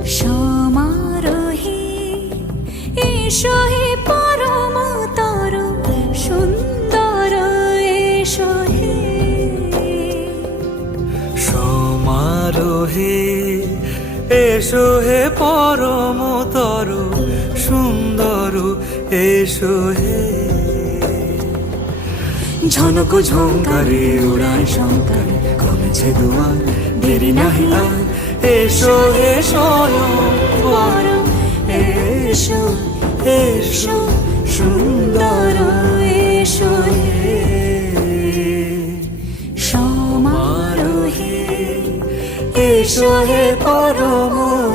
সমারোহে এসো হে পরমতর সুন্দর এসো হে। সমারোহে এসো হে পরমতর সুন্দর এসো হে। ঝনক ঝঙ্কারে উড়ায় শঙ্কারে কমেছে দুয়ার, দেরি নাহি আর এসো হে স্বয়ং বর। এসো এসো সুন্দর এসো হে। সমারোহে এসো হে পরম